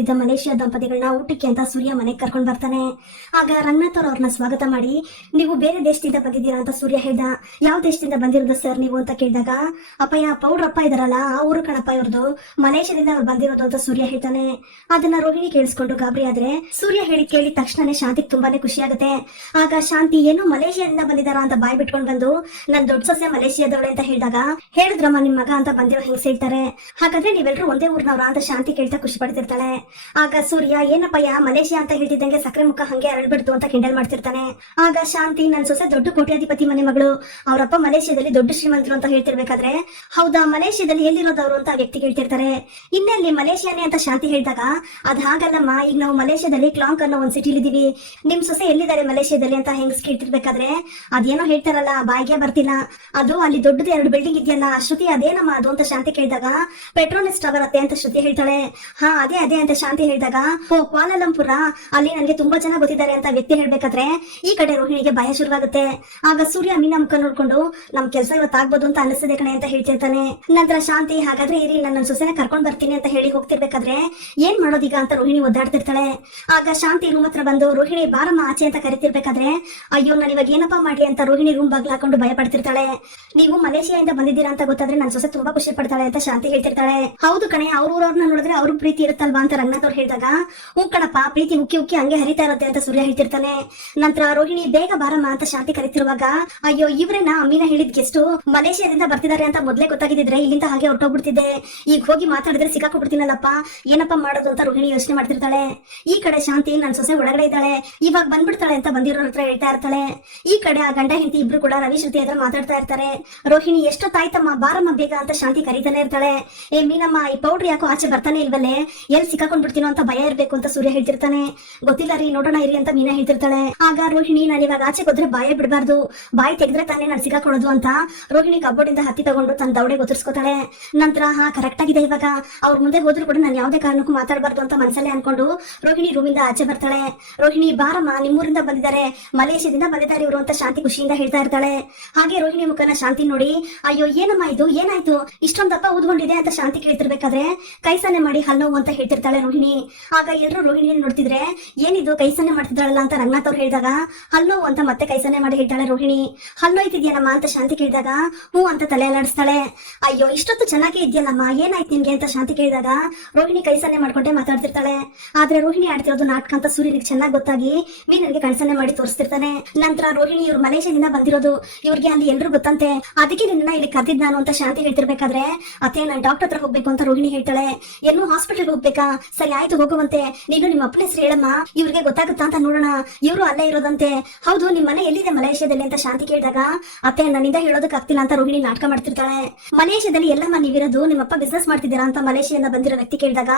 ಇದ್ದ ಮಲೇಷಿಯಾ ದಂಪತಿಗಳನ್ನ ಊಟಕ್ಕೆ ಅಂತ ಸೂರ್ಯ ಮನೆಗೆ ಕರ್ಕೊಂಡು ಬರ್ತಾನೆ. ಆಗ ರಂಗನಾಥ್ ಅವ್ರು ಅವ್ರನ್ನ ಸ್ವಾಗತ ಮಾಡಿ, ನೀವು ಬೇರೆ ದೇಶದಿಂದ ಬಂದಿದ್ದೀರಾ ಅಂತ ಸೂರ್ಯ ಹೇಳ್ದ. ಯಾವ ದೇಶದಿಂದ ಬಂದಿರೋದು ಸರ್ ನೀವು ಅಂತ ಕೇಳಿದಾಗ ಅಪ್ಪಯ್ಯ ಪೌಡ್ರಪ್ಪ ಇದಾರಲ್ಲ, ಆ ಊರು ಕಣಪ್ಪ ಇವ್ರದ್ದು ಮಲೇಷ್ಯಾದಿಂದ ಅವ್ರು ಬಂದಿರೋದು ಅಂತ ಸೂರ್ಯ ಹೇಳ್ತಾನೆ. ಅದನ್ನ ರೋಹಿಣಿ ಕೇಳಿಸ್ಕೊಂಡು ಗಾಬರಿ ಆದ್ರೆ, ಸೂರ್ಯ ಹೇಳಿ ಕೇಳಿದ ತಕ್ಷಣನೇ ಶಾಂತಿಗೆ ತುಂಬಾನೇ ಖುಷಿ ಆಗುತ್ತೆ. ಆಗ ಶಾಂತಿ, ಏನು ಮಲೇಷ್ಯಾದಿಂದ ಬಂದಿದಾರ ಅಂತ ಬಾಯ್ ಬಿಟ್ಕೊಂಡು ಬಂದು, ನನ್ ದೊಡ್ಡ ಸೊಸೆ ಮಲೇಷಿಯಾದವಳೆ ಅಂತ ಹೇಳಿದಾಗ, ಹೇಳಿದ್ರಮ್ಮ ನಿಮ್ ಮಗ ಅಂತ ಬಂದಿರೋ ಹೆಂಗ್ ಹೇಳ್ತಾರೆ. ಹಾಗಾದ್ರೆ ನೀವೆಲ್ಲರೂ ಒಂದೇ ಊರ್ನವ್ರ ಅಂತ ಶಾಂತಿ ಕೇಳ್ತಾ ಖುಷಿ ಪಡ್ತಿರ್ತಾಳೆ. ಆಗ ಸೂರ್ಯ ಏನಪ್ಪಯ್ಯ ಮಲೇಷಿಯಾ ಅಂತ ಹೇಳ್ತಿದ್ದಂಗೆ ಸಕ್ಕರೆ ಮುಖ ಹಂಗೆ ಅರಳ್ಬಿಡ್ತು ಅಂತ ಕಿಂಡಲ್ ಮಾಡ್ತಿರ್ತಾನೆ. ಆಗ ಶಾಂತಿ ನನ್ ಸೊಸೆ ದೊಡ್ಡ ಕೋಟ್ಯಾಧಿಪತಿ ಮನೆ ಮಗಳು, ಅವರಪ್ಪ ಮಲೇಷ್ಯಾದಲ್ಲಿ ದೊಡ್ಡ ಶ್ರೀಮಂತರು ಅಂತ ಹೇಳ್ತಿರ್ಬೇಕಾದ್ರೆ, ಹೌದಾ, ಮಲೇಷ್ಯಾದಲ್ಲಿ ಎಲ್ಲಿರೋದವ್ರು ಅಂತ ವ್ಯಕ್ತಿ ಕೇಳ್ತಿರ್ತಾರೆ ಇನ್ನಲ್ಲಿ ಮಲೇಷಿಯಾನೇ ಅಂತ ಶಾಂತಿ ಹೇಳಿದಾಗ, ಅದ್ ಹಾಗಲ್ಲಮ್ಮ, ಈಗ ನಾವು ಮಲೇಷ್ಯಾದಲ್ಲಿ ಕ್ಲಾಂಕ್ ಅನ್ನೋ ಒಂದ್ ಸಿಟಿಲಿ ಇದೀವಿ ನಿಮ್ ಸೊಸೆ ಎಲ್ಲಿದ್ದಾರೆ ಮಲೇಷ್ಯಾದಲ್ಲಿ ಅಂತ ಹೆಂಗ್ಸ್ ಕೇಳ್ತಿರ್ಬೇಕಾದ್ರೆ, ಅದೇನೋ ಹೇಳ್ತಾರಲ್ಲ ಬಾಯಿಗೆ ಬರ್ತಿಲ್ಲ. ಅದು ಅಲ್ಲಿ ದೊಡ್ಡದು ಎರಡು ಬಿಲ್ಡಿಂಗ್ ಇದೆಯಲ್ಲ ಶ್ರುತಿ ಅದೇನಮ್ಮ ಅದು ಅಂತ ಶಾಂತಿ ಕೇಳಿದಾಗ ಪೆಟ್ರೋಲಿಸ್ಟ್ ಬರುತ್ತೆ ಅಂತ ಶ್ರುತಿ ಹೇಳ್ತಾಳೆ. ಹಾ, ಅದೇ ಅದೇ ಅಂತ ಶಾಂತಿ ಹೇಳಿದಾಗ. ಓ ಕ್ವಾಲಂಪುರ ಅಲ್ಲಿ ನನಗೆ ತುಂಬಾ ಜನ ಗೊತ್ತಿದ್ದಾರೆ ಅಂತ ವ್ಯಕ್ತಿ ಹೇಳ್ಬೇಕಾದ್ರೆ, ಈ ಕಡೆ ರೋಹಿಣಿಗೆ ಭಯ ಶುರುವಾಗುತ್ತೆ. ಆಗ ಸೂರ್ಯ ಮೀನ ಮುಖ ನೋಡ್ಕೊಂಡು, ನಮ್ ಕೆಲಸ ಇವತ್ತಾಗ್ಬೋದು ಅಂತ ಅನಿಸ್ತದೆ ಕಣೆ ಅಂತ ಹೇಳ್ತಿರ್ತಾನೆ ನಂತರ ಶಾಂತಿ, ಹಾಗಾದ್ರೆ ಇರಿ ನನ್ನ ಸೊಸೆನ ಕರ್ಕೊಂಡ್ ಬರ್ತೀನಿ ಅಂತ ಹೇಳಿ ಹೋಗ್ತಿರ್ಬೇಕಾದ್ರೆ, ಏನ್ ಮಾಡೋದೀಗ ಅಂತ ರೋಹಿಣಿ ಒದ್ದಾಡ್ತಿರ್ತಾಳೆ. ಆಗ ಶಾಂತಿ ರೂಮ್ ಹತ್ರ ಬಂದು, ರೋಹಿಣಿ, ಬಾರಮ್ಮ, ಆಚೆ ಅಂತ ಕರಿತಿರ್ಬೇಕಾದ್ರೆ, ಅಯ್ಯೋ, ನಾನು ಇವಾಗ ಏನಪ್ಪಾ ಮಾಡ್ಲಿ ಅಂತ ರೋಹಿಣಿ ರೂಮ್ ಬಾಗ್ಲ ಹಾಕೊಂಡು ಭಯ ಪಡ್ತಿರ್ತಾಳೆ. ನೀವು ಮಲೇಷಿಯಾದಿಂದ ಬಂದಿದ್ದೀರಾ ಅಂತ ಗೊತ್ತಾದ್ರೆ ನನ್ನ ಸೊಸೆ ತುಂಬಾ ಖುಷಿ ಪಡ್ತಾಳೆ ಅಂತ ಶಾಂತಿ ಹೇಳ್ತಿರ್ತಾಳೆ. ಹೌದು ಕಣೆ, ಅವ್ರ ಊರವ್ರನ್ನ ನೋಡಿದ್ರೆ ಅವ್ರ ಪ್ರೀತಿ ಇರುತ್ತಲ್ವಾ ಅಂತ ರಂಗನಾಥ್ ಅವ್ರು ಹೇಳಿದಾಗ, ಹ್ಞೂ ಕಣಪ್ಪ, ಪ್ರೀತಿ ಉಕ್ಕಿ ಉಕ್ಕಿ ಹಂಗೆ ಹರಿತಾ ಇರುತ್ತೆ ಅಂತ ಸೂರ್ಯ ಹೇಳ್ತಿರ್ತಾನೆ. ನಂತರ ರೋಹಿಣಿ, ಬೇಗ ಬಾರಮ್ಮ, ಅಂತ ಶಾಂತಿ ಕರಿತಿರುವಾಗ, ಅಯ್ಯೋ ಇವ್ರೇನ ಅಮೀನ ಹೇಳಿದ್ ಗೆಸ್ಟು ಮಲೇಷಿಯಾದಿಂದ ಬರ್ತಿದ್ದಾರೆ ಅಂತ ಮೊದ್ಲೇ ಗೊತ್ತಾಗಿದ್ರೆ ಇಲ್ಲಿಂದ ಹಾಗೆ ಹೊರಟೋಗ್ಬಿಡ್ತಿದ್ದೆ. ಈಗ ಹೋಗಿ ಮಾತಾಡಿದ್ರೆ ಸಿಕ್ಕಾಕೊಬಿಡ್ತೀನಲ್ಲಪ್ಪ ಏನಪ್ಪ ಮಾಡೋದು ಅಂತ ರೋಹಿಣಿ ಯೋಚನೆ ಮಾಡ್ತಿರ್ತಾಳೆ. ಈ ಕಡೆ ಶಾಂತಿ ನನ್ನ ಸೊಸೆ ಒಳಗಡೆ ಇದ್ದಾಳೆ, ಇವಾಗ ಬಂದ್ಬಿಡ್ತಾಳೆ ಅಂತ ಬಂದಿರೋ ಹತ್ರ ಹೇಳ್ತಾ ಇರ್ತಾಳೆ. ಈ ಕಡೆ ಆ ಗಂಡ ಹೆಂಡತಿ ಇಬ್ರು ಕೂಡ ರವಿ, ಶ್ರುತಿ ಹತ್ರ ಮಾತಾಡ್ತಾ ಇರ್ತಾರೆ. ರೋಹಿಣಿ, ಎಷ್ಟೊತ್ತಾಯ್ತಮ್ಮ, ಬಾರಮ್ಮ ಬೇಗ, ಅಂತ ಶಾಂತಿ ಕರೀತಾನೆ ಇರ್ತಾಳೆ. ಏ ಮೀನಮ್ಮ, ಈ ಪೌಡ್ರ್ ಯಾಕೋ ಆಚೆ ಬರ್ತಾನೆ ಇಲ್ವಲ್ಲೇ? ಎಲ್ಲಿ ಸಿಕ್ಕಾಕೊಂಡ್ ಬಿಡ್ತೀನೋ ಅಂತ ಭಯ ಇರ್ಬೇಕು ಅಂತ ಸೂರ್ಯ ಹೇಳ್ತಿರ್ತಾನೆ. ಗೊತ್ತಿಲ್ಲ ರೀ, ನೋಡೋಣ ಇರಿ ಅಂತ ಮೀನಾ ಹೇಳ್ತಿರ್ತಾಳೆ. ಆಗ ರೋಹಿಣಿ ನಾನು ಇವಾಗ ಆಚೆ ಹೋದ್ರೆ ಬಾಯ ಬಿಡಬಾರ್ದು. ಬಾಯಿ ತೆಗೆದ್ರೆ ತಾನೇ ನಾನು ಸಿಗಾಕೊಳ್ಳೋದು ಅಂತ ರೋಹಿಣಿ ಕಬ್ಬೋಡಿಂದ ಹತ್ತಿ ತಗೊಂಡು ತನ್ನ ದೌಡೆ ಗೊತ್ತಿರ್ಸ್ಕೊತಾಳೆ ನಂತರ, ಹಾ ಕರೆಕ್ಟ್ ಆಗಿದೆ ಇವಾಗ. ಅವ್ರ ಮುಂದೆ ಹೋದ್ರು ಕೂಡ ನಾನು ಯಾವುದೇ ಕಾರಣಕ್ಕೂ ಮಾತಾಡಬಾರ್ದು ಅಂತ ಮನಸ್ಸಲ್ಲೇ ಅನ್ಕೊಂಡು ರೋಹಿಣಿ ರೂಮಿಂದ ಆಚೆ ಬರ್ತಾಳೆ. ರೋಹಿಣಿ, ಬಾರಮ್ಮ, ನಿಮ್ಮೂರಿಂದ ಬಂದಿದ್ದಾರೆ. ಮಲೇಷ್ಯಾದಿಂದ ಬಂದಿದ್ದಾರೆ ಇವರು ಅಂತ ಶಾಂತಿ ಖುಷಿಯಿಂದ ಹೇಳ್ತಾ ಇರ್ತಾಳೆ. ಹಾಗೆ ರೋಹಿಣಿ ಮುಖನ ಶಾಂತಿ ನೋಡಿ, ಅಯ್ಯೋ, ಏನಮ್ಮ ಇದು? ಏನಾಯ್ತು? ಇಷ್ಟೊಂದಪ್ಪ ಊದ್ಕೊಂಡಿದೆ ಅಂತ ಶಾಂತಿ ಕೇಳ್ತಿರ್ಬೇಕಾದ್ರೆ ಕೈ ಸನ್ನೆ ಮಾಡಿ ಹಲ್ಲೋ ಅಂತ ಹೇಳ್ತಿರ್ತಾಳೆ. ರೋಹಿಣಿ. ಆಗ ಎಲ್ಲರೂ ರೋಹಿಣಿ ನೋಡ್ತಿದ್ರೆ, ಏನಿದು ಕೈ ಸನ್ನೆ ಮಾಡ್ತಿದ್ದಾಳಲ್ಲ ಅಂತ ರಂಗನಾಥ್ ಅವ್ರು ಹೇಳಿದಾಗ, ಹಲ್ಲೋ ಅಂತ ಮತ್ತೆ ಕೈ ಸನ್ನೆ ಮಾಡಿ ಹೇಳ್ತಾಳೆ ರೋಹಿಣಿ. ಹಲ್ಲೋ ಹಲ್ಲೋಯ್ತಿದ್ಯೇನಮ್ಮ ಅಂತ ಶಾಂತಿ ಕೇಳಿದಾಗ ಹ್ಞೂ ಅಂತ ತಲೆ ಅಲ್ಲಾಡಿಸ್ತಾಳೆ. ಅಯ್ಯೋ, ಇಷ್ಟೊತ್ತು ಚೆನ್ನಾಗಿ ಇದೆಯಲ್ಲಮ್ಮ, ಏನಾಯ್ತು ನಿಮ್ಗೆ ಅಂತ ಶಾಂತಿ ಕೇಳಿದಾಗ, ರೋಹಿಣಿ ಕೈ ಸನ್ನೆ ಮಾಡ್ಕೊಂಡೆ ಮಾತಾಡ್ತಿರ್ತಾಳೆ. ಆದ್ರೆ ರೋಹಿಣಿ ಆಡ್ತಿರೋದು ನಾಟಕ ಅಂತ ಸೂರ್ಯನಿಗೆ ಚೆನ್ನಾಗಿ ಗೊತ್ತಾಗಿ ಮೀನನ್ಗೆ ಕೈಸನ್ನೆ ಮಾಡಿ ತೋರಿಸ್ತಿರ್ತಾನೆ. ನಂತರ ರೋಹಿಣಿ ಇವ್ರು ಮಲೇಷ್ಯಾದಿಂದ ಬಂದಿರೋದು, ಇವ್ರಿಗೆ ಅಲ್ಲಿ ಎಲ್ರು ಗೊತ್ತಂತೆ. ಅದಕ್ಕೆ ನಿನ್ನ ಇಲ್ಲಿ ಕದ್ದಿದ್ ನಾನು ಅಂತ ಶಾಂತಿ ಹೇಳ್ತಿರ್ಬೇಕಾದ್ರೆ, ಅತ್ತೆ, ನಾನು ಡಾಕ್ಟರ್ ಹತ್ರ ಹೋಗ್ಬೇಕು ಅಂತ ರೋಹಿಣಿ ಹೇಳ್ತಾಳೆ. ಏನು ಹಾಸ್ಪಿಟಲ್ ಹೋಗ್ಬೇಕಾ? ಸರಿ, ಆಯ್ತು, ಹೋಗುವಂತೆ. ನೀನು ನಿಮ್ಮ ಅಪ್ಪನ ಹೆಸರು ಹೇಳಮ್ಮ. ಇವ್ರಿಗೆ ಗೊತ್ತಾಗುತ್ತಾ ಅಂತ ನೋಡೋಣ. ಇವರು ಅಲ್ಲೇ ಇರೋದಂತೆ. ಹೌದು ನಿಮ್ಮ ಮನೆ ಎಲ್ಲಿದೆ ಮಲೇಷ್ಯಾದಲ್ಲಿ ಅಂತ ಶಾಂತಿ ಕೇಳಿದಾಗ? ಅತ್ತೆ, ನನ್ನಿಂದ ಹೇಳೋದಕ್ಕೆ ಆಗ್ತಿಲ್ಲ ಅಂತ ರೋಹಿಣಿ ನಾಟಕ ಮಾಡ್ತಿರ್ತಾಳೆ. ಮಲೇಷ್ಯಾದಲ್ಲಿ ಎಲ್ಲಮ್ಮ ನೀವಿರೋದು? ನಿಮ್ಮಪ್ಪ ಬಿಸ್ನೆಸ್ ಮಾಡ್ತಿದ್ದೀರಾ ಅಂತ ಮಲೇಷ್ಯಾದಿಂದ ಬಂದಿರೋ ವ್ಯಕ್ತಿ ಕೇಳಿದಾಗ?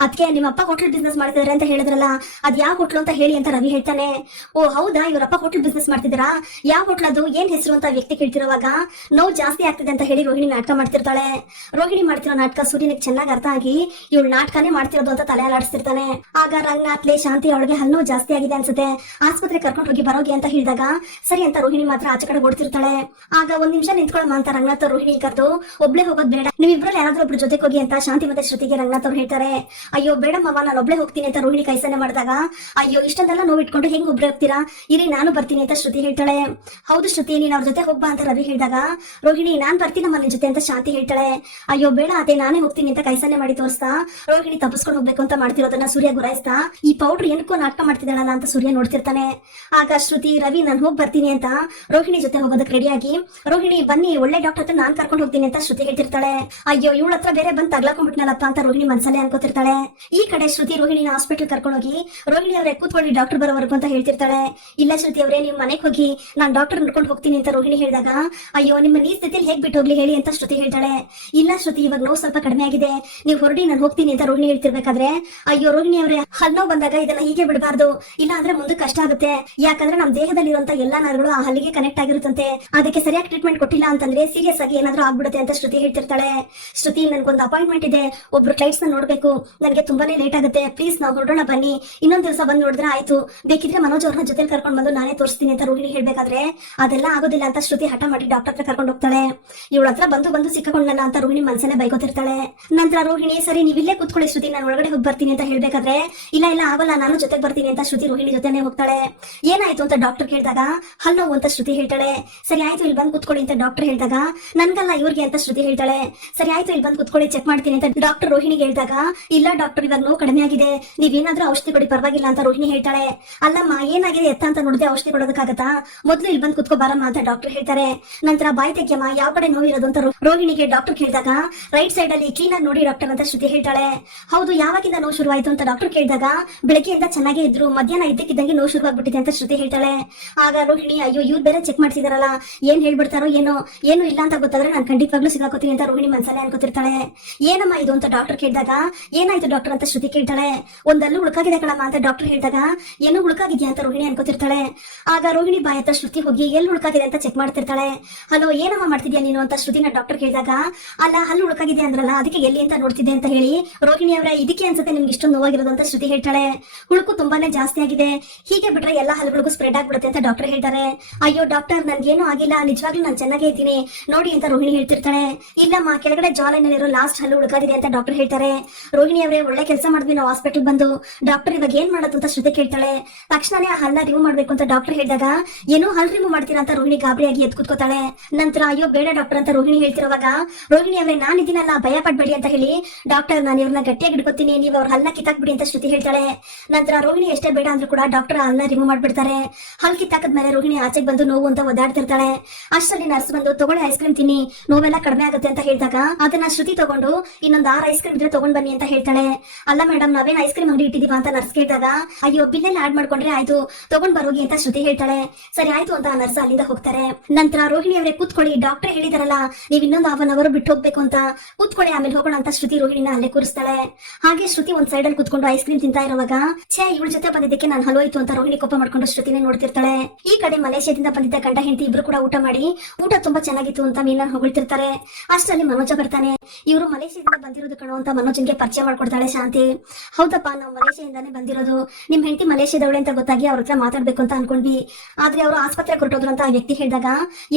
ಅದಕ್ಕೆ ನಿಮ್ಮಪ್ಪ ಹೋಟೆಲ್ ಬಿಸ್ನೆಸ್ ಮಾಡ್ತಿದ್ದಾರೆ ಅಂತ ಹೇಳಿದ್ರಲ್ಲ, ಅದ್ ಯಾವ ಹೋಟ್ಲು ಅಂತ ಹೇಳಿ ಅಂತ ರವಿ ಹೇಳ್ತಾನೆ. ಓ, ಹೌದಾ? ಇವರಪ್ಪ ಹೋಟೆಲ್ ಬಿಸ್ನೆಸ್ ಮಾಡ್ತಿದ್ದೀರಾ? ಯಾವ ಹೋಟ್ಲ್ ಅದು? ಏನ್ ಹೆಸರು ಅಂತ ವ್ಯಕ್ತಿ ಕೇಳ್ತಿರುವಾಗ? ನೋವು ಜಾಸ್ತಿ ಆಗ್ತಿದೆ ಅಂತ ಹೇಳಿ ರೋಹಿಣಿ ನಾಟಕ ಮಾಡ್ತಿರ್ತಾಳೆ. ರೋಹಿಣಿ ಮಾಡ್ತಿರೋ ನಾಟಕ ಸೂರ್ಯನಿಗೆ ಚೆನ್ನಾಗಿ ಅರ್ಥ ಆಗಿ ಇವಳು ನಾಟಕನೇ ಮಾಡ್ತಿರೋದು ಅಂತ ತಲೆ ಅಲಾಡಿಸ್ತಿರ್ತಾನೆ ಆಗ ರಂಗನಾಥ್ಲೆ ಶಾಂತಿ ಅವಳಿಗೆ ಹಲ್ಲು ಜಾಸ್ತಿ ಆಗಿದೆ ಅನ್ಸುತ್ತೆ. ಆಸ್ಪತ್ರೆ ಕರ್ಕೊಂಡು ಹೋಗಿ ಬರೋಗಿ ಅಂತ ಹೇಳಿದಾಗ, ಸರಿ ಅಂತ ರೋಹಿಣಿ ಮಾತ್ರ ಆಚೆ ಕಡೆ ಓಡ್ತಿರ್ತಾಳೆ. ಆಗ ಒಂದ್ ನಿಮಿಷ ನಿಂತ್ಕೊಳ್ಳಮ್ಮ ಅಂತ ರಂಗನಾಥ್ ರೋಹಿಣಿ ಕರೆದು, ಒಬ್ಳೆ ಹೋಗೋದ್ ಬೇಡ. ನೀವಿಬ್ರಲ್ಲಿ ಯಾರಾದ್ರೂ ಒಬ್ರು ಜೊತೆಗೆ ಹೋಗಿ ಅಂತ ಶಾಂತಿ ಮತ್ತೆ ಶ್ರುತಿಗೆ ರಂಗನಾಥ್ ಅವ್ರು ಹೇಳ್ತಾರೆ. ಅಯ್ಯೋ ಬೇಡಮ್ಮ ನಾನು ಒಬ್ಳೆ ಹೋಗ್ತೀನಿ ಅಂತ ರೋಹಿಣಿ ಕೈಸನ್ನೆ ಮಾಡಿದಾಗ, ಅಯ್ಯೋ ಇಷ್ಟೊಂದೆಲ್ಲ ನೋವು ಇಟ್ಕೊಂಡು ಹೆಂಗ್ ಒಬ್ರೆ ಹೋಗ್ತೀರಾ? ಇರಿ, ನಾನು ಬರ್ತೀನಿ ಅಂತ ಶ್ರುತಿ ಹೇಳ್ತಾಳೆ. ಹೌದು ಶ್ರುತಿ, ನೀನ್ ಅವ್ರ ಜೊತೆ ಹೋಗ್ಬಾ ಅಂತ ರವಿ ಹೇಳಿದಾಗ, ರೋಹಿಣಿ, ನಾನ್ ಬರ್ತೀನಮ್ಮ ನಿನ್ ಜೊತೆ ಅಂತ ಶಾಂತಿ ಹೇಳ್ತಾಳೆ. ಅಯ್ಯೋ, ಬೇಡ ಅದೇ ನಾನೇ ಹೋಗ್ತೀನಿ ಅಂತ ಕೈಸನ್ನೆ ಮಾಡಿ ತೋರಿಸ್ತಾ, ರೋಹಿಣಿ ತಪ್ಪಿಸ್ಕೊಂಡು ಹೋಗ್ಬೇಕು ಅಂತ ಮಾಡ್ತಿರೋದನ್ನ ಸೂರ್ಯ ಗುರಾಯಿಸ್ತಾ, ಈ ಪೌಡರ್ ಏನಕ್ಕೋ ನಾಟಕ ಮಾಡ್ತಿದ್ದಾಳಲ್ಲ ಅಂತ ಸೂರ್ಯ ನೋಡ್ತಿರ್ತಾನೆ. ಆಗ ಶ್ರುತಿ, ರವಿ, ನಾನು ಹೋಗಿ ಬರ್ತೀನಿ ಅಂತ ರೋಹಿಣಿ ಜೊತೆ ಹೋಗೋದಕ್ಕೆ ರೆಡಿಯಾಗಿ ರೋಹಿಣಿ, ಬನ್ನಿ, ಒಳ್ಳೆ ಡಾಕ್ಟರ್ ಹತ್ರ ನಾನ್ ಕರ್ಕೊಂಡು ಹೋಗ್ತೀನಿ ಅಂತ ಶ್ರುತಿ ಹೇಳ್ತಿರ್ತಾಳೆ. ಅಯ್ಯೋ, ಇವಳ ಹತ್ರ ಬೇರೆ ಬಂದು ತಗ್ಲಾಕೊಂಡ್ಬಿಟ್ನಲ್ಲಪ್ಪ ಅಂತ ರೋಹಿಣಿ ಮನ್ಸಲ್ಲೇ ಅನ್ಕೋತಿರ್ತಾಳೆ. ಈ ಕಡೆ ಶ್ರುತಿ ರೋಹಿಣಿನ ಹಾಸ್ಪಿಟಲ್ ಕರ್ಕೊಂಡೋಗಿ ರೋಹಿಣಿ ಅವರೇ, ಕೂತ್ಕೊಳ್ಳಿ ಡಾಕ್ಟರ್ ಬರೋವರೆಗೂ ಅಂತ ಹೇಳ್ತಿರ್ತಾಳೆ. ಇಲ್ಲ ಶ್ರುತಿ ಅವರೇ, ನೀವು ಮನೆಗೆ ಹೋಗಿ, ನಾನು ಡಾಕ್ಟರ್ ನೋಡ್ಕೊಂಡು ಹೋಗ್ತೀನಿ ಅಂತ ರೋಹಿಣಿ ಹೇಳಿದಾಗ, ಅಯ್ಯೋ, ನಿಮ್ಮ ನೀ ಸ್ಥಿತಿಯಲ್ಲಿ ಹೇಗ್ ಬಿಟ್ಟು ಹೋಗ್ಲಿ ಹೇಳಿ ಅಂತ ಶ್ರುತಿ ಹೇಳ್ತಾಳೆ. ಇಲ್ಲ ಶ್ರುತಿ, ಇವಾಗ ನೋವು ಸ್ವಲ್ಪ ಕಡಿಮೆ ಆಗಿದೆ. ನೀವು ಹೊರಡಿ, ನಾನು ಹೋಗ್ತೀನಿ ಅಂತ ರೋಹಿಣಿ ಹೇಳ್ತಿರ್ಬೇಕಾದ್ರೆ ಅಯ್ಯೋ, ರೋಹಿಣಿ ಅವರೇ ಹಲ್ಲೋ ಬಂದಾಗ ಇದನ್ನ ಹೀಗೆ ಬಿಡಬಾರ್ದು. ಇಲ್ಲ ಅಂದ್ರೆ ಮುಂದೆ ಕಷ್ಟ ಆಗುತ್ತೆ. ಯಾಕಂದ್ರೆ ನಮ್ಮ ದೇಹದಲ್ಲಿರುವಂತ ಎಲ್ಲಾ ನರಗಳು ಆ ಹಲ್ಲಿಗೆ ಕನೆಕ್ಟ್ ಆಗಿರುತ್ತಂತೆ. ಅದಕ್ಕೆ ಸರಿಯಾಗಿ ಟ್ರೀಟ್ಮೆಂಟ್ ಕೊಟ್ಟಿಲ್ಲ ಅಂತಂದ್ರೆ ಸೀರಿಯಸ್ ಆಗಿ ಏನಾದ್ರೂ ಆಗ್ಬಿಡುತ್ತೆ ಅಂತ ಶ್ರುತಿ ಹೇಳ್ತಿರ್ತಾಳೆ. ಶ್ರುತಿ, ನನ್ಗೊಂದು ಅಪಾಯಿಂಟ್ಮೆಂಟ್ ಇದೆ. ಒಬ್ರು ಕ್ಲೈಂಟ್ಸ್ನ ನೋಡ್ಬೇಕು. ನನಗೆ ತುಂಬಾನೇ ಲೇಟ್ ಆಗುತ್ತೆ. ಪ್ಲೀಸ್ ನಾವು ಹೊರಡೋಣ ಬನ್ನಿ. ಇನ್ನೊಂದ್ ದಿವಸ ಬಂದು ನೋಡಿದ್ರೆ ಆಯ್ತು. ಬೇಕಿದ್ರೆ ಮನೋಜ್ ಅವ್ರನ್ನ ಜೊತೆ ಕರ್ಕೊಂಡು ಬಂದು ನಾನೇ ತೋರಿಸ್ತೀನಿ ಅಂತ ರೋಹಿಣಿ ಹೇಳ್ಬೇಕಾದ್ರೆ, ಅದೆಲ್ಲ ಆಗೋದಿಲ್ಲ ಅಂತ ಶ್ರುತಿ ಹಠ ಮಾಡಿ ಡಾಕ್ಟರ್ ಹತ್ರ ಕರ್ಕೊಂಡು ಹೋಗ್ತಾಳೆ. ಇವಳ ಹತ್ರ ಬಂದು ಬಂದು ಸಿಕ್ಕಾಕೊಂಡಲ್ಲ ಅಂತ ರೋಹಿಣಿ ಮನ್ಸಲ್ಲೇ ಬೈಕೋತಿರ್ತಾಳೆ. ನಂತರ ರೋಹಿಣಿ, ಸರಿ, ನೀವಿಲ್ಲೇ ಕುತ್ಕೊಳ್ಳಿ ಶ್ರುತಿ, ನಾನು ಹೊರಗಡೆ ಹೋಗಿ ಬರ್ತೀನಿ ಅಂತ ಹೇಳ್ಬೇಕಾದ್ರೆ, ಇಲ್ಲ ಇಲ್ಲ, ಆಗಲ್ಲ, ನಾನು ಜೊತೆಗೆ ಬರ್ತೀನಿ ಅಂತ ಶ್ರುತಿ ರೋಹಿಣಿ ಜೊತೆನೆ ಹೋಗ್ತಾಳೆ. ಏನಾಯ್ತು ಅಂತ ಡಾಕ್ಟರ್ ಕೇಳಿದಾಗ ಹಲ್ಲೋ ಅಂತ ಶ್ರುತಿ ಹೇಳ್ತಾಳೆ. ಸರಿ ಆಯ್ತು, ಇಲ್ಲಿ ಬಂದು ಕುತ್ಕೊಳ್ಳಿ ಅಂತ ಡಾಕ್ಟರ್ ಹೇಳಿದಾಗ, ನನ್ಗಲ್ಲ ಇವ್ರಿಗೆ ಅಂತ ಶ್ರುತಿ ಹೇಳ್ತಾಳೆ. ಸರಿ ಆಯ್ತು, ಇಲ್ಲಿ ಬಂದು ಕುತ್ಕೊಳ್ಳಿ ಚೆಕ್ ಮಾಡ್ತೀನಿ ಅಂತ ಡಾಕ್ಟರ್ ರೋಹಿಣಿಗೆ ಹೇಳಿದಾಗ, ಇಲ್ಲ ಡಾಕ್ಟರ್ ಇವಾಗ ನೋವು ಕಡಿಮೆ ಆಗಿದೆ. ನೀವೇನಾದ್ರೂ ಔಷಧಿ ಕೊಡಿ, ಪರವಾಗಿಲ್ಲ ಅಂತ ರೋಹಿಣಿ ಹೇಳ್ತಾಳೆ. ಅಲ್ಲಮ್ಮ, ಏನಾಗಿದೆ ಎತ್ತ ಅಂತ ನೋಡಿದೆ ಔಷಧಿ ಕೊಡೋದಕ್ಕಾಗತ್ತಾ? ಮೊದಲು ಇಲ್ಲಿ ಬಂದು ಕುತ್ಕೋ ಬಾರಮ್ಮ ಅಂತ ಡಾಕ್ಟರ್ ಹೇಳ್ತಾರೆ. ನಂತರ ಬಾಯಿ ತೆಗ್ಯಮ್ಮ, ಯಾವ ಕಡೆ ನೋವಿರೋದು ಅಂತ ರೋಹಿಣಿಗೆ ಡಾಕ್ಟರ್ ಕೇಳಿದಾಗ ರೈಟ್ ಸೈಡ್ ಅಲ್ಲಿ ಕ್ಲೀನ್ ನೋಡಿ ಡಾಕ್ಟರ್ ಅಂತ ಶ್ರುತಿ ಹೇಳ್ತಾಳೆ. ಹೌದು ಯಾವಾಗಿಂದ ನೋವು ಶುರುವಾಯ್ತು ಅಂತ ಡಾಕ್ಟರ್ ಕೇಳಿದಾಗ ಬೆಳಗ್ಗೆಯಿಂದ ಚೆನ್ನಾಗೇ ಇದ್ರು, ಮಧ್ಯಾಹ್ನ ಇದ್ದಕ್ಕಿದ್ದಂಗೆ ನೋವು ಶುರುವಾಗ್ಬಿಟ್ಟಿದೆ ಅಂತ ಶ್ರುತಿ ಹೇಳ್ತಾಳೆ. ಆಗ ರೋಹಿಣಿ, ಅಯ್ಯೋ, ಇವ್ರು ಬೇರೆ ಚೆಕ್ ಮಾಡ್ತಿದಾರಲ್ಲ, ಏನ್ ಹೇಳ್ಬಿಡ್ತಾರೋ ಏನೋ, ಏನು ಇಲ್ಲ ಅಂತ ಗೊತ್ತಾದ್ರೆ ನಾನು ಖಂಡಿತವಾಗ್ಲೂ ಸಿಗಾಕೋತೀನಿ ಅಂತ ರೋಹಿಣಿ ಮನ್ಸಲ್ಲೇ ಅನ್ಕೋತಿರ್ತಾಳೆ. ಏನಮ್ಮ ಇದು ಅಂತ ಡಾಕ್ಟರ್ ಕೇಳಿದಾಗ, ಏನಾಯ್ತು ಡಾಕ್ಟರ್ ಅಂತ ಶ್ರುತಿ ಕೇಳ್ತಾಳೆ. ಒಂದಲ್ಲೂ ಉಳ್ಕಾಗಿದೆ ಕಣಮ್ಮ, ಅಂತ ಡಾಕ್ಟರ್ ಹೇಳಿದಾಗ, ಏನು ಉಳ್ಕಾಗಿದ್ಯಾ ಅಂತ ರೋಹಿಣಿ ಅನ್ಕೋತಿರ್ತಾಳೆ. ಆಗ ರೋಹಿಣಿ ಬಾಯ್ ಹತ್ರ ಶ್ರುತಿ ಹೋಗಿ, ಎಲ್ಲಿ ಉಳ್ಕಾಗಿದೆ ಅಂತ ಚೆಕ್ ಮಾಡ್ತಿರ್ತಾಳೆ. ಹಲೋ, ಏನಮ್ಮ ಮಾಡ್ತಿದ್ಯಾ ನೀನು? ಅಂತ ಶ್ರುತಿನ ಡಾಕ್ಟರ್ ಕೇಳಿದಾಗ, ಅಲ್ಲ ಹಲ್ಲು ಉಳ್ಕಾಗಿದೆ ಅಂದ್ರಲ್ಲ, ಅದಕ್ಕೆ ಎಲ್ಲಿ ಅಂತ ನೋಡ್ತಿದ್ದೆ ಅಂತ ಹೇಳಿ ರೋಹಿಣಿ ಅವರ ಇದಕ್ಕೆ ಅನ್ಸುತ್ತೆ ನಿಮ್ಗೆ ಇಷ್ಟೊಂದು ನೋವಾಗಿರೋದು ಅಂತ ಶ್ರುತಿ ಹೇಳ್ತಾಳೆ. ಹುಳುಕು ತುಂಬಾನೇ ಜಾಸ್ತಿ ಆಗಿದೆ. ಹೀಗೆ ಬಿಟ್ರೆ ಎಲ್ಲ ಹಲ್ಲುಗಳಿಗೂ ಸ್ಪ್ರೆಡ್ ಆಗ್ಬಿಡುತ್ತೆ ಅಂತ ಡಾಕ್ಟರ್ ಹೇಳ್ತಾರೆ. ಅಯ್ಯೋ ಡಾಕ್ಟರ್ ನನ್ಗೇನು ಆಗಿಲ್ಲ. ನಿಜವಾಗ್ಲೂ ನಾನು ಚೆನ್ನಾಗೇ ಇದ್ದೀನಿ. ನೋಡಿ ಅಂತ ರೋಹಿಣಿ ಹೇಳ್ತಿರ್ತಾಳೆ. ಇಲ್ಲಮ್ಮ, ಕೆಳಗಡೆ ಜಾಲೈನಲ್ಲಿರೋ ಲಾಸ್ಟ್ ಹಲ್ಲು ಹುಡುಕಾಗಿದೆ ಅಂತ ಡಾಕ್ಟರ್ ಹೇಳ್ತಾರೆ. ರೋಹಿಣಿ ಅವರೇ, ಒಳ್ಳೆ ಕೆಲಸ ಮಾಡಿದ್ವಿ, ನಾವು ಹಾಸ್ಪಿಟಲ್ ಬಂದು. ಡಾಕ್ಟರ್ ಇವಾಗ ಏನ್ ಮಾಡೋದು ಅಂತ ಶ್ರುತಿ ಕೇಳ್ತಾಳೆ. ತಕ್ಷಣನೇ ಆ ಹಲ್ಲ ರಿಮೂವ್ ಮಾಡ್ಬೇಕು ಅಂತ ಡಾಕ್ಟರ್ ಹೇಳಿದಾಗ, ಏನೋ ಹಲ್ ರಿಮೂವ್ ಮಾಡ್ತೀರಾ ಅಂತ ರೋಹಿಣಿ ಗಾಬರಿಯಾಗಿ ಎದ್ದು ಕೂತ್ಕೋತಾಳೆ. ನಂತರ, ಅಯ್ಯೋ ಬೇಡ ಡಾಕ್ಟರ್ ಅಂತ ರೋಹಿಣಿ ಹೇಳ್ತಿರುವಾಗ, ರೋಹಿಣಿ ಅವರೇ, ನಾನು ಇದೀನಲ್ಲ, ಭಯ ಪಡ್ಬೇಡಿ ಅಂತ ಹೇಳಿ ಡಾಕ್ಟರ್ ನಾನು ಇವ್ರನ್ನ ಗಟ್ಟಿಯಾಗಿ ಹಿಡ್ಕೊತೀನಿ ನೀವು ಅವ್ರ ಹಲ್ಲ ಕಿತ್ತಾಕ್ಬಿಡಿ ಅಂತ ಶ್ರುತಿ ಹೇಳ್ತಾಳೆ. ನಂತರ ರೋಹಿಣಿ ಎಷ್ಟೇ ಬೇಡ ಅಂದ್ರೂ ಕೂಡ ಡಾಕ್ಟರ್ ಹಲ್ಲ ರಿಮೂವ್ ಮಾಡ್ಬಿಡ್ತಾರೆ. ಹಲ್ ಕಿತ್ತಾಕದ್ಮೇಲೆ ರೋಹಿಣಿ ಆಚೆಗೆ ಬಂದು ನೋವು ಅಂತ ಒದ್ದಾಡ್ತಿರ್ತಾಳೆ. ಅಷ್ಟರಲ್ಲಿ ನರ್ಸ್ ಬಂದು, ತಗೊಳ್ಳಿ ಐಸ್ ಕ್ರೀಮ್ ತಿನ್ನಿ, ನೋವೆಲ್ಲ ಕಡಿಮೆ ಆಗುತ್ತೆ ಅಂತ ಹೇಳಿದಾಗ ಅದನ್ನ ಶ್ರುತಿ ತಗೊಂಡು, ಇನ್ನೊಂದು ಆರು ಐಸ್ ಕ್ರೀಮ್ ಇದ್ರೆ ತಗೊಂಡ್ ಬನ್ನಿ ಅಂತ ಹೇಳ್ತಾಳೆ. ಅಲ್ಲ ಮೇಡಮ್ ನಾವೇನ್ ಐಸ್ ಕ್ರೀಮ್ ಅಂಗಡಿ ಇಟ್ಟಿದೀವ ಅಂತ ನರ್ಸ್ ಕೇಳಿದಾಗ, ಅಯ್ಯೋ ಬಿಲ್ಲೆಲ್ಲ ಆಡ್ ಮಾಡ್ಕೊಂಡ್ರೆ ಆಯ್ತು, ತಗೊಂಡ್ ಬರೋಗಿ ಅಂತ ಶ್ರುತಿ ಹೇಳ್ತಾಳೆ. ಸರಿ ಆಯ್ತು ಅಂತ ನರ್ಸ್ ಅಲ್ಲಿಂದ ಹೋಗ್ತಾರೆ. ನಂತರ ರೋಹಿಣಿ ಅವರೇ, ಕೂತ್ಕೊಳ್ಳಿ ಡಾಕ್ಟರ್ ಹೇಳಿದಾರಲ್ಲ, ನೀವ್ ಇನ್ನೊಂದು ಹಾಫ್ ಅನ್ ಅವರ್ ಬಿಟ್ಟು ಹೋಗ್ಬೇಕು ಅಂತ. ಕೂತ್ಕೊಳ್ಳಿ, ಆಮೇಲೆ ಹೋಗೋಣ ಅಂತ ಶ್ರುತಿ ರೋಹಿಣಿನ ಅಲ್ಲೇ ಕೂರಿಸ್ತಾಳೆ. ಹಾಗೆ ಶ್ರುತಿ ಒಂದ್ ಸೈಡ್ ಅಲ್ಲಿ ಕುತ್ಕೊಂಡು ಐಸ್ ಕ್ರೀಮ್ ತಿಂತಾ ಇರುವಾಗ, ಛೇ, ಇವಳ ಜೊತೆ ಬಂದಿದ್ದಕ್ಕೆ ನಾನು ಹಲೋಯ್ತು ಅಂತ ರೋಹಿಣಿ ಕೋಪ ಮಾಡ್ಕೊಂಡು ಶ್ರುತಿನೇ ನೋಡ್ತಿರ್ತಾಳೆ. ಈ ಕಡೆ ಮಲೇಷ್ಯಾದಿಂದ ಬಂದಿದ್ದ ಗಂಡ ಹೆಂಡತಿ ಇಬ್ರು ಕೂಡ ಊಟ ಮಾಡಿ, ಊಟ ತುಂಬಾ ಚೆನ್ನಾಗಿತ್ತು ಅಂತ ಮೀನನ್ ಹೊಗಳ್ತಿರ್ತಾರೆ. ಅಷ್ಟರಲ್ಲಿ ಮನೋಜ ಬರ್ತಾನೆ. ಇವರು ಮಲೇಷ್ಯಾದಿಂದ ಬಂದಿರೋದು ಕಣೋ ಅಂತ ಮನೋಜನ್ಗೆ ಪರಿಚಯ ಮಾಡ್ಕೊಡ್ತಾಳೆ ಶಾಂತಿ. ಹೌದಪ್ಪ, ನಾವು ಮಲೇಷ್ಯಾದಿಂದಾನೇ ಬಂದಿರೋದು. ನಿಮ್ ಹೆಂಡತಿ ಮಲೇಷ್ಯಾದವಳೆ ಅಂತ ಗೊತ್ತಾಗಿ ಅವ್ರ ಹತ್ರ ಮಾತಾಡ್ಬೇಕು ಅಂತ ಅನ್ಕೊಂಡ್ವಿ. ಆದ್ರೆ ಅವರು ಆಸ್ಪತ್ರೆ ಕೊಟ್ಟೋದ್ರು ಅಂತ ಆ ವ್ಯಕ್ತಿ ಹೇಳಿದಾಗ,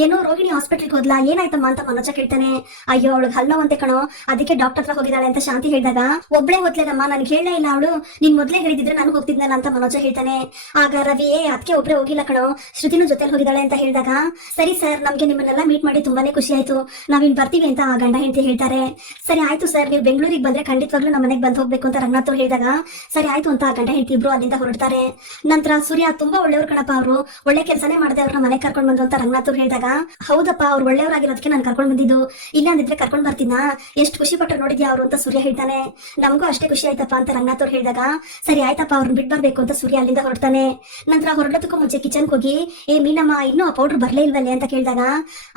ಏನೋ ರೋಹಿಣಿ ಹಾಸ್ಪಿಟಲ್ಗೆ ಹೋದ್ಲಾ, ಏನಾಯ್ತಮ್ಮ ಅಂತ ಮನೋಜ ಕೇಳ್ತಾನೆ. ಅಯ್ಯೋ ಅವಳಿಗೆ ಅಂತ ಕಣೋ, ಅದಕ್ಕೆ ಡಾಕ್ಟರ್ ಹತ್ರ ಹೋಗಿದ್ದಾಳೆ ಅಂತ ಶಾಂತಿ ಹೇಳಿದಾಗ, ಒಬ್ಳೆ ಹೋದ್ಲೇನಮ್ಮ ನನ್ಗೆ ಹೇಳಲೇ ಇಲ್ಲ ಅವಳು. ನೀನ್ ಮೊದ್ಲೇ ಹೇಳಿದ್ರೆ ನಾನು ಹೋಗ್ತಿದ್ನಲ್ಲ ಅಂತ ಮನೋಜ ಹೇಳ್ತಾನೆ. ಆಗ ರವಿ, ಏ ಅದಕ್ಕೆ ಒಬ್ರೆ ಹೋಗಿಲ್ಲ ಕಣೋ. ಶ್ರುತಿನೂ ಜೊತೆಲಿ ಹೋಗಿದ್ದಾಳೆ ಅಂತ ಹೇಳಿದಾಗ, ಸರಿ ಸರ್, ನಮ್ಗೆ ನಿಮ್ಮನ್ನೆಲ್ಲ ಮೀಟ್ ಮಾಡಿ ತುಂಬಾನೇ ಖುಷಿ ಆಯ್ತು. ನಾವಿನ್ ಬರ್ತೀವಿ ಅಂತ ಆ ಗಂಡ ಹೆಂಡತಿ ಹೇಳ್ತಾರೆ. ಸರಿ, ಆಯ್ತು ಸರ್, ನೀವು ಬೆಂಗಳೂರಿಗೆ ಬಂದ್ರೆ ಖಂಡಿತವಾಗ್ಲೂ ನಮ್ಮ ಮನೆಗೆ ಬಂದು ಹೋಗ್ಬೇಕು ಅಂತ ರಂಗನಾಥ್ ಹೇಳಿದಾಗ, ಸರಿ, ಆಯ್ತು ಅಂತ ಆ ಗಂಡ ಹೆಂಡತಿ ಇಬ್ರು ಅಲ್ಲಿಂದ ಹೊರಡ್ತಾರೆ. ನಂತರ ಸೂರ್ಯ ತುಂಬಾ ಒಳ್ಳೆಯವ್ರ ಕಣಪ್ಪ ಅವರು. ಒಳ್ಳೆ ಕೆಲಸನೇ ಮಾಡದೆ ಅವ್ರನ್ನ ಮನೆ ಕರ್ಕೊಂಡ್ ಬಂದು ಅಂತ ರಂಗನಾಥ್ ಹೇಳಿದಾಗ, ಹೌದಪ್ಪ, ಅವ್ರು ಒಳ್ಳೆಯವರಾಗಿರೋದಕ್ಕೆ ನಾನು ಕರ್ಕೊಂಡ್ ಬಂದಿದ್ದು. ಇಲ್ಲ ಅಂದಿದ್ರೆ ಕರ್ಕೊಂಡ್ ಬರ್ತೀನಾ? ಎಷ್ಟು ಖುಷಿ ಪಟ್ಟರು ನೋಡಿದ್ಯಾ ಅವರು? ಅಂತ ಸೂರ್ಯ ಹೇಳ್ತಾನೆ. ನಮಗೂ ಅಷ್ಟೇ ಖುಷಿ ಆಯ್ತಪ್ಪ ಅಂತ ರಂಗನಾಥ್ ಅವ್ರು ಹೇಳಿದಾಗ, ಸರಿ ಆಯ್ತಪ್ಪ ಅವ್ರನ್ನ ಬಿಟ್ಟು ಬರ್ಬೇಕು ಅಂತ ಸೂರ್ಯ ಅಲ್ಲಿಂದ ಹೊರಡ್ತಾನೆ. ನಂತರ ಹೊರಡೋದಕ್ಕೂ ಮುಂಚೆ ಕಿಚನ್ ಹೋಗಿ, ಏ ಮೀನಮ್ಮ, ಇನ್ನೂ ಆ ಪೌಡರ್ ಬರ್ಲೇ ಇಲ್ವಲ್ಲೇ? ಅಂತ ಕೇಳಿದಾಗ,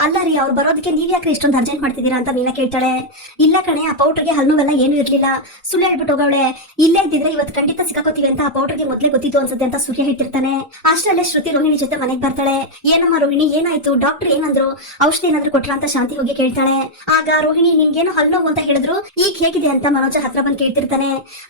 ಅಲ್ಲ ರೀ, ಅವ್ರು ಬರೋದಕ್ಕೆ ನೀವ್ ಯಾಕೆ ಇಷ್ಟೊಂದು ಅರ್ಜೆಂಟ್ ಮಾಡ್ತಿದ್ದೀರಾ? ಅಂತ ಮೀನಾ ಕೇಳ್ತಾಳೆ. ಇಲ್ಲ ಕಣೆ, ಆ ಪೌಡರ್ಗೆ ಹಲ್ಲುವೆಲ್ಲ ಏನು ಇರ್ಲಿಲ್ಲ. ಸುಳ್ಳು ಹೇಳ್ಬಿಟ್ಟು ಹೋಗವಳೆ. ಇಲ್ಲೇ ಇದ್ದಿದ್ರೆ ಇವತ್ತು ಖಂಡಿತ ಸಿಕ್ಕಾಕೋತೀವಿ ಅಂತ ಆ ಪೌಡರ್ಗೆ ಮೊದ್ಲೇ ಗೊತ್ತಿತ್ತು ಅನ್ಸುತ್ತೆ ಅಂತ ಸೂರ್ಯ ಹೇಳ್ತಿರ್ತಾನೆ. ಅಷ್ಟರಲ್ಲೇ ಶ್ರುತಿ ರೋಹಿಣಿ ಜೊತೆ ಮನೆಗೆ ಬರ್ತಾಳೆ. ಏನಮ್ಮ ರೋಹಿಣಿ, ಏನಾಯ್ತು? ಡಾಕ್ಟರ್ ಏನಂದ್ರು? ಔಷಧಿ ಏನಾದ್ರು ಕೊಟ್ರ ಅಂತ ಶಾಂತಿ ಹೋಗಿ ಕೇಳ್ತಾಳೆ. ಆಗ ರೋಹಿಣಿ, ನಿನ್ಗೇನು ಹಲ್ಲು ಅಂತ ಹೇಳಿದ್ರು. ಈಗ ಹೇಗಿದೆ ಅಂತ ಮನೋಜ ಹತ್ರ ಬಂದು ಕೇಳ್ತಿರ್ತಾನೆ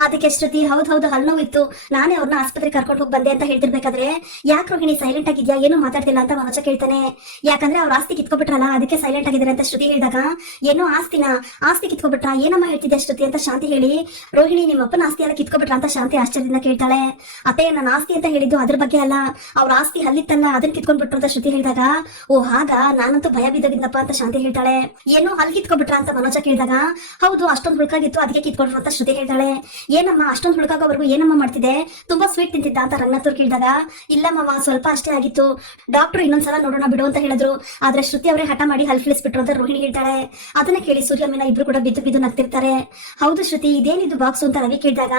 ಅದಕ್ಕೆ ಶ್ರುತಿ, ಹೌದ್, ಹೌದು, ಹಲ್ ನೋವಿತ್ತು. ನಾನೇ ಅವ್ರನ್ನ ಆಸ್ಪತ್ರೆ ಕರ್ಕೊಂಡು ಹೋಗಿ ಬಂದೆ ಅಂತ ಹೇಳ್ತಿರ್ಬೇಕಾದ್ರೆ, ಯಾಕೆ ರೋಹಿಣಿ ಸೈಲೆಂಟ್ ಆಗಿದ್ಯಾ? ಏನು ಮಾತಾಡ್ತಿಲ್ಲ ಅಂತ ಮನೋಜ ಕೇಳ್ತಾನೆ. ಯಾಕಂದ್ರೆ ಅವ್ರ ಆಸ್ತಿ ಕಿತ್ಕೊಬಿಟ್ರಲ್ಲ, ಅದಕ್ಕೆ ಸೈಲೆಂಟ್ ಆಗಿದ್ದಾರೆ ಅಂತ ಶ್ರುತಿ ಹೇಳಿದಾಗ, ಏನೋ ಆಸ್ತಿನ? ಆಸ್ತಿ ಕಿತ್ಕೊಬಿಟ್ರ? ಏನಮ್ಮ ಹೇಳ್ತಿದ್ದೆ ಶ್ರುತಿ? ಅಂತ ಶಾಂತಿ ಹೇಳಿ, ರೋಹಿಣಿ ನಿಮ್ಮ ಅಪ್ಪನ ಆಸ್ತಿ ಎಲ್ಲ ಕಿತ್ಕೊಬಿಟ್ರ? ಅಂತ ಶಾಂತಿ ಆಶ್ಚರ್ಯದಿಂದ ಕೇಳ್ತಾಳೆ. ಅತ್ತೆ ನನ್ನ ಆಸ್ತಿ ಅಂತ ಹೇಳಿದ್ದು ಅದ್ರ ಬಗ್ಗೆ ಅಲ್ಲ. ಅವ್ರ ಆಸ್ತಿ ಹಲ್ಲಿತ್ತಲ್ಲ ಅದನ್ನ ಕಿತ್ಕೊಂಡ್ಬಿಟ್ರು ಅಂತ ಶ್ರುತಿ ಹೇಳಿದಾಗ, ಓ, ಹಾಗ? ನಾನಂತೂ ಭಯ ಬಿದ್ದೋಗಿದ್ದಪ್ಪ ಅಂತ ಶಾಂತಿ ಹೇಳ್ತಾಳೆ. ಏನೋ ಹಲ್ ಕಿತ್ಕೊಬಿಟ್ರ? ಅಂತ ಮನೋಜ ಕೇಳಿದಾಗ, ಹೌದು, ಅಷ್ಟೊಂದು ಹುಡುಕಾಗಿತ್ತು ಅದಕ್ಕೆ ಕಿತ್ಕೊಂಡ್ರು ಅಂತ ಶ್ರುತಿ ಹೇಳ್ತಾಳೆ, ಏನಮ್ಮ, ಅಷ್ಟೊಂದು ಹುಡುಕಾಗೋವರೆಗೂ ಏನಮ್ಮ ಮಾಡ್ತಿದೆ ತುಂಬಾ ಸ್ವೀಟ್ ತಿಂತಿದ್ದ ಅಂತ ಅವ್ರು ಕೇಳಿದಾಗ ಇಲ್ಲಮ್ಮ ಸ್ವಲ್ಪ ಅಷ್ಟೇ ಆಗಿತ್ತು. ಡಾಕ್ಟರ್ ಇನ್ನೊಂದ್ಸಲ ನೋಡೋಣ ಬಿಡು ಅಂತ ಹೇಳಿದ್ರು. ಆದ್ರೆ ಶ್ರುತಿ ಅವರೇ ಹಠ ಮಾಡಿ ಹಲ್ ಫಿಳಿಸ್ಬಿಟ್ರು ಅಂತ ರೋಹಿಣಿ ಹೇಳ್ತಾಳೆ. ಅದನ್ನ ಕೇಳಿ ಸೂರ್ಯ ಇಬ್ರು ಕೂಡ ಬಿದ್ದು ಬಿದ್ದು ನಗ್ತಿರ್ತಾರೆ. ಹೌದು ಶ್ರುತಿ, ಇದೇನಿದು ಬಾಕ್ಸ್ ಅಂತ ರವಿ ಕೇಳಿದಾಗ,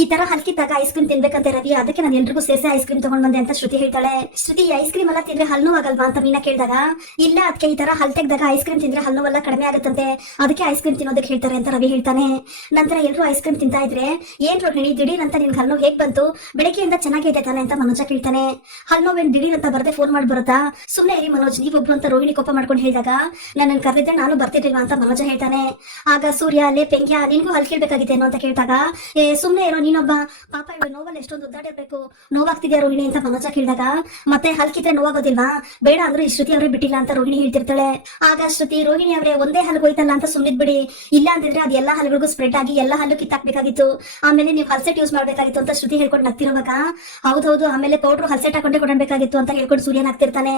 ಈ ತರ ಹಲ್ಕಿದ್ದಾಗ ಐಸ್ ಕ್ರೀಮ್ ತಿನ್ಬೇಕಂತ ರವಿ, ಅದಕ್ಕೆ ನಾನು ಎಲ್ರಿಗೂ ಸೇಸೆ ಐಸ್ ಕ್ರೀಮ್ ತಗೊಂಡ್ ಬಂದೆ ಅಂತ ಶ್ರುತಿ ಹೇಳ್ತಾಳೆ. ಶ್ರುತಿ ಐಸ್ ಕ್ರೀಮ್ ಎಲ್ಲ ತಿಂದ್ರೆ ಹಲ್ಲು ಆಗಲ್ವಾ ಅಂತ ಮೀನಾ ಕೇಳಿದಾಗ, ಇಲ್ಲ ಅದಕ್ಕೆ ಈ ತರ ಹಲ್ ತೆಗ್ದಾಗ ಐಸ್ ಕ್ರೀಮ್ ತಿಂದ್ರೆ ಹಲ್ಲು ಎಲ್ಲ ಕಡಿಮೆ ಆಗುತ್ತಂತೆ, ಅದಕ್ಕೆ ಐಸ್ ಕ್ರೀಮ್ ತಿನ್ನೋದಕ್ಕೆ ಹೇಳ್ತಾರೆ ಅಂತ ರವಿ ಹೇಳ್ತಾನೆ. ನಂತರ ಎಲ್ಲರೂ ಐಸ್ ಕ್ರೀಮ್ ತಿಂತಾ ಇದ್ರೆ ಏನ್ ರೋಹಿಣಿ ದಿಢೀರ್ ಅಂತ ನಿನ್ ಹಲ್ಲು ಹೇಗ್ ಬಂತು? ಬೆಳಿಗ್ಗೆಯಿಂದ ಚೆನ್ನಾಗಿ ಇದೆ ತಾನೆ ಅಂತ ಮನೋಜ ಕೇಳ್ತಾನೆ ಹಲ್ಲು ಏನ್ ದಿಢೀರ್ ಅಂತ ಬರ್ದೆ ಫೋನ್ ಮಾಡಿ ಬರುತ್ತಾ? ಸುಮ್ನೆ ಹೇಳಿ ಮನೋಜ್ ನೀವೊಬ್ರು ಅಂತ ರೋಹಿಣಿ ಕೋಪ ಮಾಡ್ಕೊಂಡು ಹೇಳಿದಾಗ ನನ್ನ ಕರೆದಿದ್ದೆ ನಾನು ಬರ್ತಿರ್ಲಿಲ್ವಾ ಅಂತ ಮನೋಜ ಹೇಳ್ತಾನೆ. ಆಗ ಸೂರ್ಯ, ಲೇ ಪೆಂಗ್ಯ, ನಿನ್ಗೂ ಹಲ್ ಕೇಳ್ಬೇಕಾಗಿತ್ತೇನೋ ಅಂತ ಕೇಳಿದಾಗ, ಏ, ಸುಮ್ನೆ ಇರೋ ನೀನೊಬ್ಬ. ಪಾಪ ಇವಳು ನೋವಲ್ಲಿ ಎಷ್ಟೊಂದು ಉದ್ದಾಡಿರ್ಬೇಕು ನೋವಾಗ್ತಿದ್ಯಾ ರೋಹಿಣಿ ಅಂತ ಮನೋಜ ಕೇಳಿದಾಗ, ಮತ್ತೆ ಹಲ್ಕಿದ್ರೆ ನೋವಾಗೋದಿಲ್ವಾ? ಬೇಡ ಅಂದ್ರೆ ಈ ಶ್ರುತಿ ಅವರೇ ಬಿಟ್ಟಿಲ್ಲ ಅಂತ ರೋಹಿಣಿ ಹೇಳ್ತಿರ್ತಾಳೆ. ಆಗ ಶ್ರುತಿ, ರೋಹಿಣಿ ಅವರೇ, ಒಂದೇ ಹಲ್ಗೋಯ್ತಲ್ಲ ಅಂತ ಸುಮ್ನಿದ್ ಬಿಡಿ ಇಲ್ಲ ಅಂತಿದ್ರೆ ಅದೆಲ್ಲಾ ಹಲ್ಗಳಿಗೂ ಸ್ಪ್ರೆಡ್ ಆಗಿ ಎಲ್ಲಾ ಹಲ್ಲು ಕಿತ್ತ ಹಾಕ್ಬೇಕಾಗಿತ್ತು. ಆಮೇಲೆ ನೀವು ಹಲ್ಸೆಟ್ ಯೂಸ್ ಮಾಡ್ಬೇಕಾಗಿತ್ತು ಅಂತ ಶ್ರುತಿ ಹೇಳ್ಕೊಂಡು ನಗ್ತಿರೋವಾಗ ಹೌದೌದು ಆಮೇಲೆ ಪೌಡರ್ ಹಲ್ಸೆಟ್ ಹಾಕೊಂಡೆ ಕೊಡಬೇಕಾಗಿತ್ತು ಅಂತ ಹೇಳ್ಕೊಂಡು ಸೂರ್ಯ ನಗ್ತಿರ್ತಾನೆ.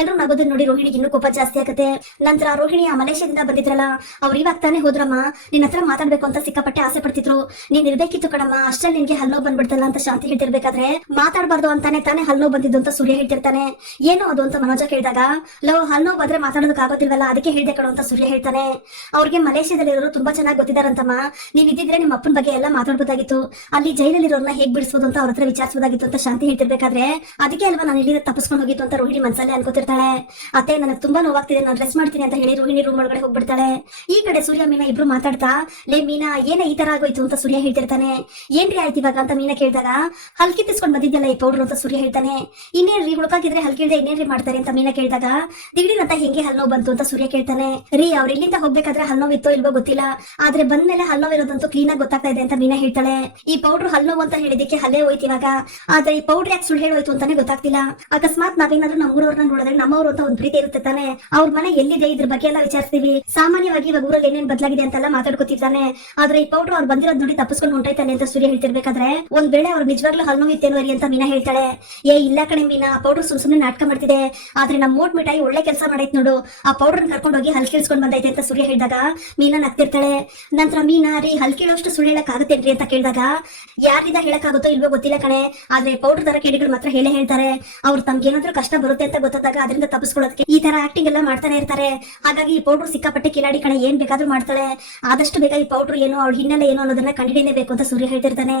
ಎಲ್ಲರೂ ನಗೋದು ನೋಡಿ ರೋಹಿಣಿಗೆ ಇನ್ನೂ ಕೋಪ ಜಾಸ್ತಿ ಆಗುತ್ತೆ. ನಂತರ ರೋಹಿಣಿ ಆ ಮಲೇಷ್ಯಾದಿಂದ ಬಂದಿದ್ರಲ್ಲ, ಅವ್ರು ಇವಾಗ ತಾನೇ ಹೋದ್ರಮ್ಮ ನಿನ್ನ ಹತ್ರ ಮಾತಾಡ್ಬೇಕು ಅಂತ ಸಿಕ್ಕಾಪಟ್ಟೆ ಆಸೆ ಪಡ್ತಿದ್ರು. ನೀನ್ ಇರ್ಬೇಕಿತ್ತು ಕಣಮ್ಮ, ಅಷ್ಟ್ರಲ್ಲಿ ನಿನ್ಗೆ ಹಲ್ಲೋ ಬಂದ್ಬಿಡ್ತಲ್ಲ ಅಂತ ಶಾಂತಿ ಹೇಳ್ತಿರ್ಬೇಕಾದ್ರೆ, ಮಾತಾಡಬಾರ್ದು ಅಂತಾನೆ ತಾನೇ ಹಲ್ಲೋ ಬಂದಿದ್ದು ಅಂತ ಸೂರ್ಯ ಹೇಳ್ತಿರ್ತಾನೆ. ಏನು ಅದು ಅಂತ ಮನೋಜ ಕೇಳಿದಾಗ ಲವ್ ಹಲ್ಲೋ ಬಂದ್ರೆ ಮಾತಾಡೋದಕ್ಕೆ ಆಗೋದಿಲ್ವಲ್ಲ, ಅದಕ್ಕೆ ಹೇಳ್ದೆ ಕಣೋ ಅಂತ ಸೂರ್ಯ ಹೇಳ್ತಾನೆ. ಅವ್ರಿಗೆ ಮಲೇಷ್ಯಾದಲ್ಲಿರೋರು ತುಂಬಾ ಚೆನ್ನಾಗಿ ಗೊತ್ತಿದಾರಂತಮ್ಮ ನೀವ್ ಇದ್ದಿದ್ರೆ ನಿಮ್ಮ ಅಪ್ಪನ ಬಗ್ಗೆ ಎಲ್ಲ ಮಾತಾಡ್ಬೋದಾಗಿತ್ತು. ಅಲ್ಲಿ ಜೈಲಲ್ಲಿರೋರ್ನ ಹೇಗ್ ಬಿಡಿಸೋದು ಅಂತ ಅವ್ರ ಹತ್ರ ವಿಚಾರಿಸ್ಬೋದಾಗಿತ್ತು ಅಂತ ಶಾಂತಿ ಹೇಳ್ತಿರ್ಬೇಕಾದ್ರೆ ಅದಕ್ಕೆ ಅಲ್ವಾ ನಾನು ಇಲ್ಲಿಂದ ತಪ್ಪಿಸ್ಕೊಂಡು ಹೋಗಿತ್ತು ಅಂತ ರೋಹಿಣಿ ಮನಸ್ಸಲ್ಲಿ ಅನ್ಕೋತಿರ್ತಾಳೆ. ಅತ್ತೆ, ನನಗೆ ತುಂಬಾ ನೋವಾಗ್ತಿದೆ, ನಾನು ರೆಸ್ಟ್ ಮಾಡ್ತೀನಿ ಅಂತ ಹೇಳಿ ರೋಹಿಣಿ ರೂಮ್ ಒಳಗಡೆ ಹೋಗ್ಬಿಡ್ತಾಳೆ. ಈ ಕಡೆ ಸೂರ್ಯ, ಮೀನಾ ಇಬ್ರು ಮಾತಾಡ್ತಾ, ಲೇ ಮೀನಾ, ಏನ ಈ ತರ ಆಗೋಯ್ತು? ಅಂತ ಸೂರ್ಯ ಹೇಳ್ತಿರ್ತಾನೆ. ಏನ್ರಿ ಆಯ್ತು ಇವಾಗ? ಅಂತ ಮೀನಾ ಕೇಳಿದಾಗ ಹಲ್ಕಿ ತಿಸ್ಕೊಂಡ್ ಬಂದಿದ್ದಲ್ಲ ಈ ಪೌಡರ್ ಅಂತ ಸೂರ್ಯ ಹೇಳ್ತಾನೆ. ಇನ್ನೇನ್ರಿ ಹುಡುಕಾಕಿದ್ರೆ ಹಲ್ಕಿಳ್ದೆ ಇನ್ನೇನ್ರಿ ಮಾಡ್ತಾರೆ? ಅಂತ ಮೀನಾ ಕೇಳಿದಾಗ ಅಂತ ಹೆಂಗೆ ಹಲ್ನೋವು ಬಂತು? ಅಂತ ಸೂರ್ಯ ಕೇಳ್ತಾನೆ. ರೀ, ಅವ್ರ ಇಲ್ಲಿಂದ ಹೋಗ್ಬೇಕಾದ್ರೆ ಹಲ್ನೋವಿತ್ತೋ ಇಲ್ವೋ ಗೊತ್ತಿಲ್ಲ. ಆದ್ರೆ ಬಂದ್ಮೇಲೆ ಹಲ್ನೋವು ಇರೋದಂತೂ ಕ್ಲೀನ್ ಗೊತ್ತಾಗ್ತಾ ಇದೆ ಅಂತ ಮೀನಾ ಹೇಳ್ತಾಳೆ. ಈ ಪೌಡರ್ ಹಲ್ನೋವು ಅಂತ ಹೇಳಿದಕ್ಕೆ ಹಲ್ಲೇ ಹೋಯ್ತು ಇವಾಗ. ಆದ್ರೆ ಈ ಪೌಡರ್ ಯಾಕೆ ಸುಳ್ಳು ಹೇಳೋಯ್ತು ಅಂತಾನೆ ಗೊತ್ತಾಗ್ತಿಲ್ಲ. ಅಕಸ್ಮಾತ್ ನಾವೇನಾದ್ರೂ ನಮ್ಮೂರವ್ರನ್ನ ನೋಡಿದ್ರೆ ನಮ್ಮವ್ರು ಅಂತ ಒಂದ್ ಪ್ರೀತಿ ಇರುತ್ತೆ ತಾನೆ. ಅವ್ರ ಮನೆ ಎಲ್ಲಿದೆ ಇದ್ರ ಬಗ್ಗೆ ಎಲ್ಲ ವಿಚಾರಿಸ್ತೀವಿ. ಸಾಮಾನ್ಯವಾಗಿ ಇವಾಗ ಊರಲ್ಲಿ ಏನೇನ್ ಬದಲಾಗಿದೆ ಅಂತೆಲ್ಲ ಮಾತಾಡ್ಕೊತಿರ್ತಾನೆ. ಆದ್ರೆ ಈ ಪೌಡರ್ ಅವ್ರು ಬಂದಿರೋದ್ ನೋಡಿ ತಪ್ಪಿಸ್ಕೊಂಡು ಹೊಂಟೈತಾನೆ ಅಂತ ಸೂರ್ಯ ಹೇಳ್ತಿರ್ಬೇಕಾದ್ರೆ, ಒಂದ್ ವೇಳೆ ಅವ್ರು ನಿಜವಾಗ್ಲೂ ಹಲ್ನೋವು ಇತ್ತೇನೋ ಅಂತ ಮೀನಾ ಹೇಳ್ತಾಳೆ. ಏ, ಇಲ್ಲ ಕಣೆ ಮೀನಾ ಪೌಡರ್ ಸುಮ್ ಸುಮ್ನೆ ನಾಟಕ ಮಾಡ್ತಿದೆ. ಆದ್ರೆ ನಮ್ಮ ಮೋಟ್ ಮಿಠಾಯಿ ಒಳ್ಳೆ ಕೆಲಸ ಮಾಡೈತ್ ನೋಡು. ಆ ಪೌಡರ್ ಕರ್ಕೊಂಡು ಹೋಗಿ ಹಲ್ ಕೇಳಿಸ್ಕೊಂಡ್ ಬಂದೈತೆ ಅಂತ ಸೂರ್ಯ ಹೇಳಿದಾಗ ಮೀನಾ ನಗ್ತಿರ್ತಾಳೆ. ನಂತರ ಮೀನಾ ರೀ ಹಲ್ ಕೇಳೋಷ್ಟು ಸುಳ್ಳು ಹೇಳಕ್ ಆಗತ್ತೇನ್ರಿ ಅಂತ ಕೇಳಿದಾಗ ಯಾರಿಂದ ಹೇಳಕ್ಕಾಗುತ್ತೋ ಇಲ್ವೋ ಗೊತ್ತಿಲ್ಲ ಕಣೆ. ಆದ್ರೆ ಪೌಡರ್ ತರ ಕೇಳಿಗಳು ಮಾತ್ರ ಹೇಳೇ ಹೇಳ್ತಾರೆ. ಅವ್ರು ತಮ್ಗೇನಾದ್ರೂ ಕಷ್ಟ ಬರುತ್ತೆ ಅಂತ ಗೊತ್ತಾದಾಗ ಅದರಿಂದ ತಪ್ಪಿಸ್ಕೊಳ್ಳೋದಕ್ಕೆ ಈ ತರ ಆಕ್ಟಿಂಗ್ ಎಲ್ಲ ಮಾಡ್ತಾನೆ ಇರ್ತಾರೆ. ಹಾಗಾಗಿ ಈ ಪೌಡರ್ ಸಿಕ್ಕಾಪಟ್ಟೆ ಕಿಲಾಡಿ ಕಣೆ ಏನ್ ಬೇಕಾದ್ರೂ ಮಾಡ್ತಾಳೆ. ಆದಷ್ಟು ಬೇಗ ಈ ಪೌಡರ್ ಏನು ಅವ್ಳ ಹಿನ್ನೆಲೆ ಏನು ಅನ್ನೋದನ್ನ ಕಂಡುಹಿಡಿಯಲೇಬೇಕು ಅಂತ ಸೂರ್ಯ ಹೇಳ್ತಿರ್ತಾನೆ.